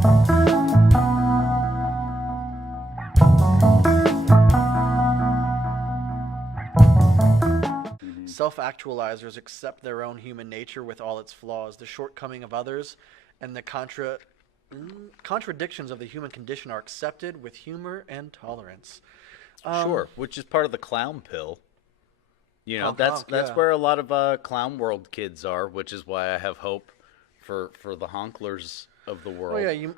Hmm. Self-actualizers accept their own human nature with all its flaws, the shortcoming of others, and the contradictions of the human condition are accepted with humor and tolerance. Um, Sure, which is part of the clown pill. Honk honk, That's yeah. where a lot of clown world kids are, which is why I have hope for the honklers of the Well, yeah. world.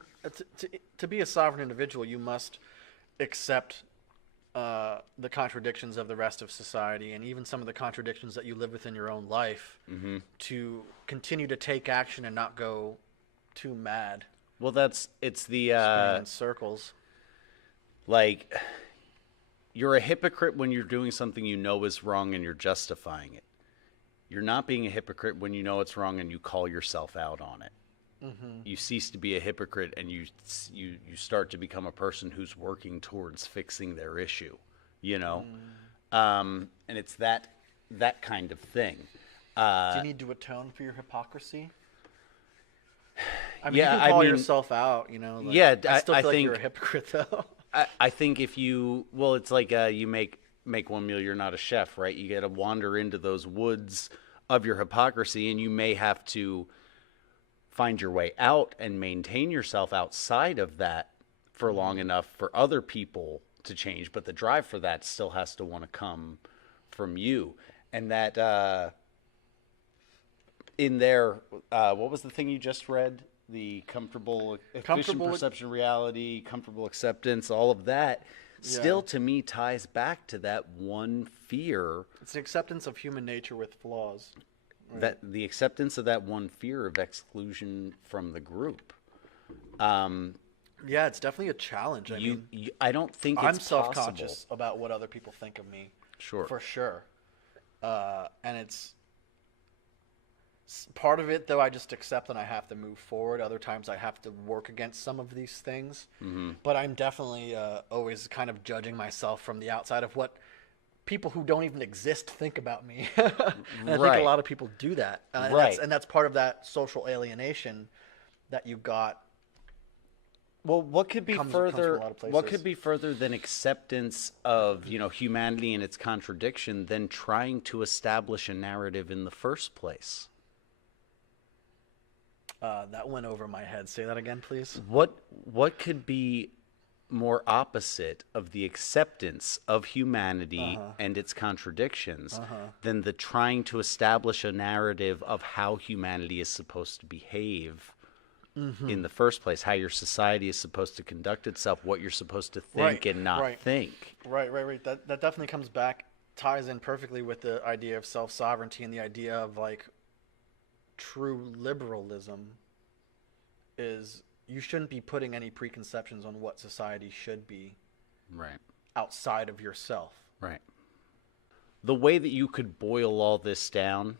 To be a sovereign individual, you must accept the contradictions of the rest of society, and even some of the contradictions that you live within your own life, Hmm. to continue to take action and not go too mad, Well, that's it's the spinning in circles. like you're a hypocrite when you're doing something you know is wrong and you're justifying it. You're not being a hypocrite when you know it's wrong and you call yourself out on it. Mm-hmm. You cease to be a hypocrite and you start to become a person who's working towards fixing their issue, you know? And it's that kind of thing. Do Uh, you need to atone for your hypocrisy? I mean, you yeah, can I call mean, yourself out, like, yeah, I still I feel like you're a think hypocrite, though. I think if you well, it's like you make one meal, you're not a chef, right? You got to wander into those woods of your hypocrisy, and you may have to find your way out and maintain yourself outside of that for long Mm-hmm. enough for other people to change. But the drive for that still has to want to come from you, and that in there, what was the thing you just read? The comfortable, efficient Comfortable with, perception of reality, comfortable acceptance, all of that yeah. still to me ties back to that one fear, It's an acceptance of human nature with flaws, right? that the acceptance of that one fear of exclusion from the group. Um, Yeah, it's definitely a challenge. I mean, I don't think I'm it's possible. self-conscious about what other people think of me, Sure. for sure. And it's part of it, though. I just accept and I have to move forward. Other times, I have to work against some of these things. Hmm. But I'm definitely always kind of judging myself from the outside of what people who don't even exist think about me. And I think a Right. lot of people do that, Right. and that's part of that social alienation that you got. Well, what could be Comes from a further? lot of What could places. be further than acceptance of humanity and its contradiction than trying to establish a narrative in the first place? That went over my head. Say that again, please. What could be more opposite of the acceptance of Uh humanity huh. and its contradictions Uh huh. than the trying to establish a narrative of how humanity is supposed to behave Mm-hmm. in the first place, how your society is supposed to conduct itself, what you're supposed to Right. think and not Right. think. Right. That definitely comes back, ties in perfectly with the idea of self sovereignty and the idea of like true liberalism is you shouldn't be putting any preconceptions on what society should be Right. outside of yourself. Right. The way that you could boil all this down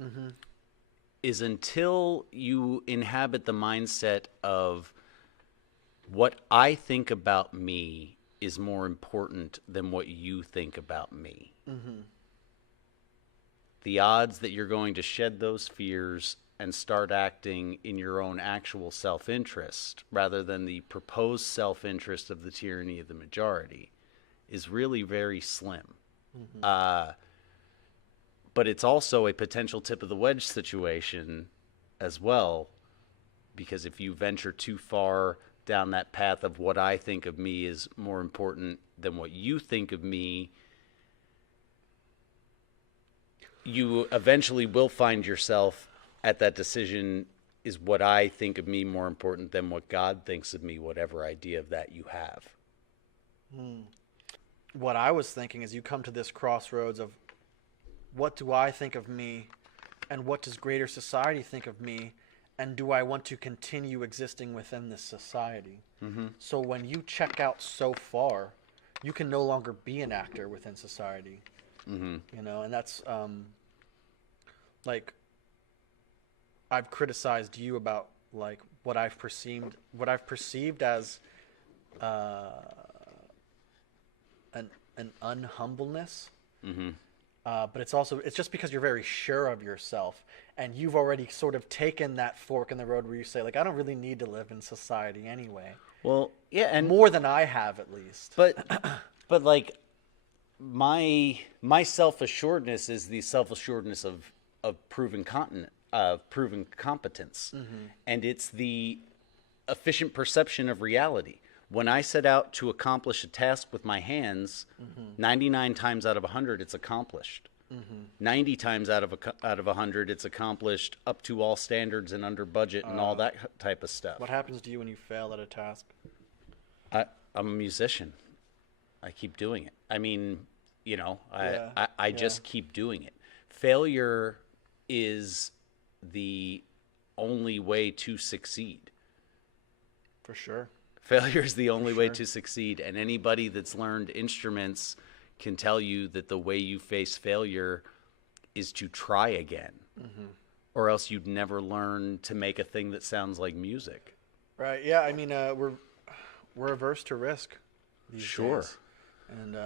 Mm-hmm. is until you inhabit the mindset of what I think about me is more important than what you think about me. Mm-hmm. The odds that you're going to shed those fears and start acting in your own actual self interest rather than the proposed self interest of the tyranny of the majority is really very slim. Mm-hmm. Uh, but it's also a potential tip of the wedge situation as well, because if you venture too far down that path of what I think of me is more important than what you think of me, you eventually will find yourself at that decision, is what I think of me more important than what God thinks of me, whatever idea of that you have. Mm. What I was thinking is you come to this crossroads of what do I think of me and what does greater society think of me, and do I want to continue existing within this society? Mm-hmm. So when you check out so far, you can no longer be an actor within society, Mm-hmm. and that's like I've criticized you about like what I've perceived as uh, an unhumbleness, Mm-hmm. But it's just because you're very sure of yourself, and you've already sort of taken that fork in the road where you say, like, I don't really need to live in society anyway, Well, yeah, and more than I have at least. but but like my self assuredness is the self assuredness of proven continent of proven competence, and it's the efficient perception of reality. When I set out to accomplish a task with my hands, 99 times out of 100 it's accomplished. 90 times out of 100 it's accomplished up to all standards and under budget and all that type of stuff. What happens to you when you fail at a task? I'm a musician. I keep doing it. I mean, Yeah, I yeah. just keep doing it. Failure is the only way to succeed. For sure. Failure is the For only way sure. to succeed. And anybody that's learned instruments can tell you that the way you face failure is to try again, or else you'd never learn to make a thing that sounds like music. Right. Yeah. I mean, we're averse to risk these Sure. days, and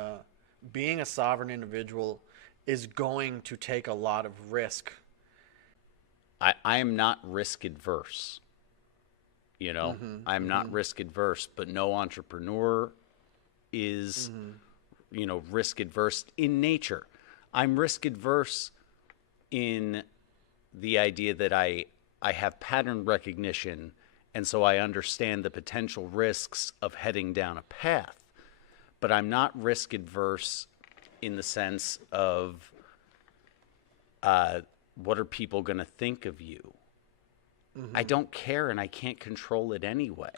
being a sovereign individual is going to take a lot of risk. I am not risk adverse. I'm not risk adverse, but no entrepreneur is, risk adverse in nature. I'm risk adverse in the idea that I have pattern recognition, and so I understand the potential risks of heading down a path. But I'm not risk adverse in the sense of what are people going to think of you? I don't care, and I can't control it anyway.